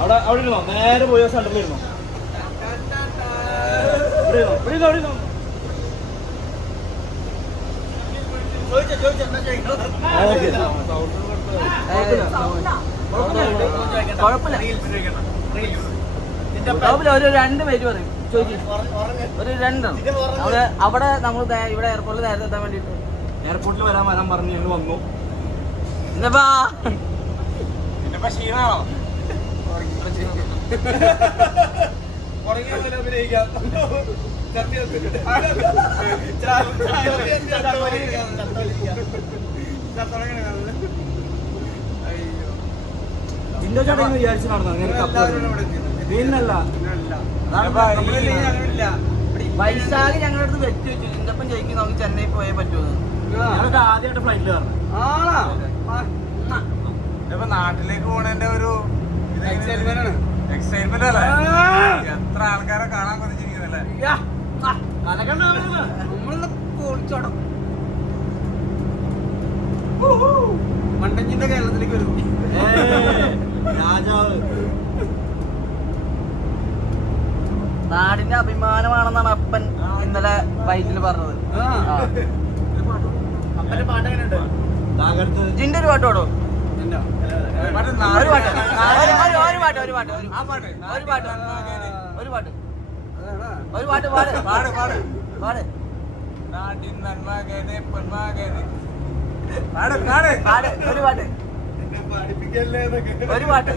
അവിടെ അവിടെ ഇരുന്നോ? നേരെ പോയ സെന്ററിൽ ഇരുന്നോ? ഇവിടെ ഇരുന്നോ? ഇവിടെ ഇരുന്നോ? ഇരുന്നോ? ഒരു രണ്ട് പേര് പറയും. ചോദിച്ചു ഒരു രണ്ടെണ്ണം. അവിടെ അവിടെ നമ്മൾ ഇവിടെ എയർപോർട്ടിൽ നേരത്തെ എത്താൻ വേണ്ടിട്ട് എയർപോർട്ടിൽ വരാൻ വരാൻ പറഞ്ഞു വന്നു. എന്നപ്പാ പിന്നെ ക്ഷീണാണോ? ജിൻഡോ ചേട്ടൻ വിചാരിച്ചു നടന്നു പിന്നല്ല വൈശാഖ് ഞങ്ങളുടെ അടുത്ത് വെച്ച് വെച്ചു. ചിന്തപ്പം ജയിക്കും നമുക്ക് ചെന്നൈ പോയേ പറ്റുമെന്ന് ഞങ്ങൾക്ക് ആദ്യമായിട്ട് ഫ്ലൈറ്റിൽ ആണ്? ഇപ്പൊ നാട്ടിലേക്ക് പോണേന്റെ ഒരു എക്സൈറ്റ്മെന്റ് അല്ലേ? എത്ര ആൾക്കാരെ കാണാൻ കൊതിച്ചിരിക്കുന്നല്ലേ മണ്ടഞ്ഞിന്റെ കേരളത്തിലേക്ക് വരും രാജാവ്. നാടിന്റെ അഭിമാനമാണെന്നാണ് അപ്പൻ ഇന്നലെ വൈകിൽ പറഞ്ഞത്. അപ്പന്റെ പാട്ട് എങ്ങനെയുണ്ട്? ജിന്റെ ഒരു പാട്ട് പാടോ? ഒരു നാട് പാട്ട്. പാട്ട് ഒരു പാട്ട്. ഒരു- പാട്ട്. ഒരു പാട്ട്. ഒരു പാട്ട്. ഒരു പാട്ട് പാട്. പാട് പാട്. പാട്. നാട്ടിൻ നന്മകനെ പൊന്മകനെ. പാട് പാട്. പാട് ഒരു പാട്ട്. ഒരു പാട്ട്.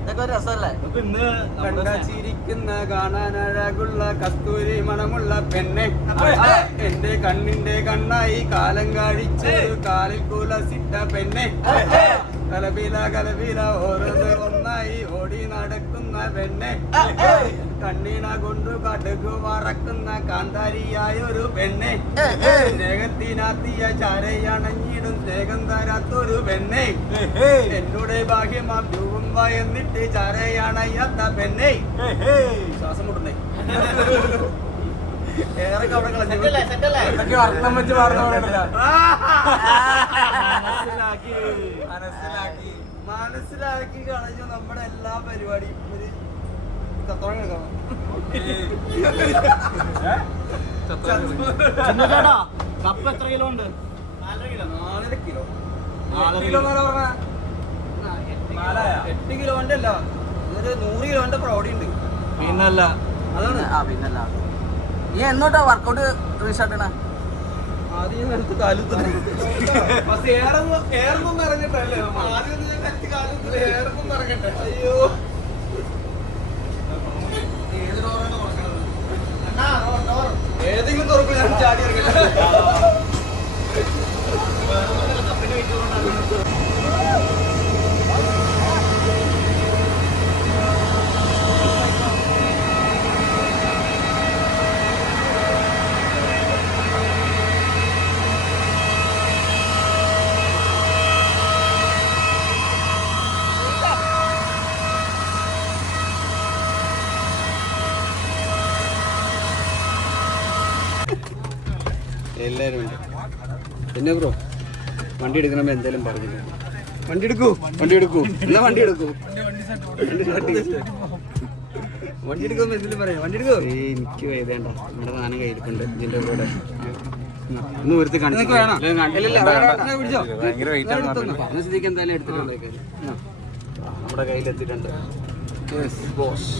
ഇതൊക്കെ രസമല്ലേ? ഇന്ന് ചിരിക്കുന്ന കാണാനഴകുള്ള കസ്തൂരി മണമുള്ള പെണ്ണെ. എന്റെ കണ്ണിന്റെ കണ്ണായി കാലം കാഴിച്ച് കാലിൽ കുലസിട്ട പെണ്ണെ. കലപില കലപില ഓരോന്ന് ഒന്നായി ഓടി നടക്കുന്ന പെണ്ണെ. കണ്ണീണ കൊണ്ടു കടുകു മറക്കുന്ന കാന്താരിയായൊരു പെണ്ണെ. സ്നേഹത്തിനാത്തിയ ചാരയണഞ്ഞിടും സ്നേഹം തരാത്തൊരു പെണ്ണെ. എന്നുടെ ഭാഗ്യമാം രൂപം എന്നിട്ട് ചാരയണയാത്ത പെണ്ണെ. ശ്വാസം മുട്ടുന്നേ. അർത്ഥം വെച്ച് മനസ്സിലാക്കി. മനസ്സിലാക്കി. മനസ്സിലാക്കി കളഞ്ഞു നമ്മുടെ എല്ലാ പരിപാടിയും. ഒരു ചത്തോളം കപ്പ് എത്ര കിലോ ഉണ്ട്? നാലര കിലോ. നാലര കിലോ. നാലര കിലോ? എട്ട് കിലോന്റെ അല്ല. ഇതൊരു നൂറ് കിലോന്റെ പ്രൗഢി ഉണ്ട്. പിന്നല്ല. അതാണ്. ആ പിന്നല്ല. നീ എന്നോട്ടാ വർക്കൗട്ട് റീസ്റ്റാർട്ട് ഇടാ ആദ്യം ഏറൊന്നും ഇറങ്ങട്ടെ. അയ്യോ. ഏതെങ്കിലും തുറക്കും ഞാൻ ചാടി ഇറങ്ങട്ടെ. എല്ലാവരും ഉണ്ട്. പിന്നെ ബ്രോ വണ്ടി എടുക്കണമെന്ന് എന്തായാലും പറഞ്ഞു വണ്ടി എടുക്കൂ വണ്ടി എടുക്കൂ. എന്നാ വണ്ടി എടുക്കൂ? വണ്ടി വണ്ടി വണ്ടി എടുക്കുമ്പോ എന്തെങ്കിലും പറയാം. വണ്ടി എടുക്കൂ. എനിക്ക് വേദണ്ട നമ്മുടെ സാധനം കയ്യിരിപ്പുണ്ട് ഇതിന്റെ കൂടെ. ഒന്ന് ഒരുത്തി പറഞ്ഞു. സ്ഥിതിക്ക് എന്തായാലും എടുത്തിട്ടുള്ളേക്ക് നമ്മുടെ കയ്യിലെത്തിയിട്ടുണ്ട് ബോസ്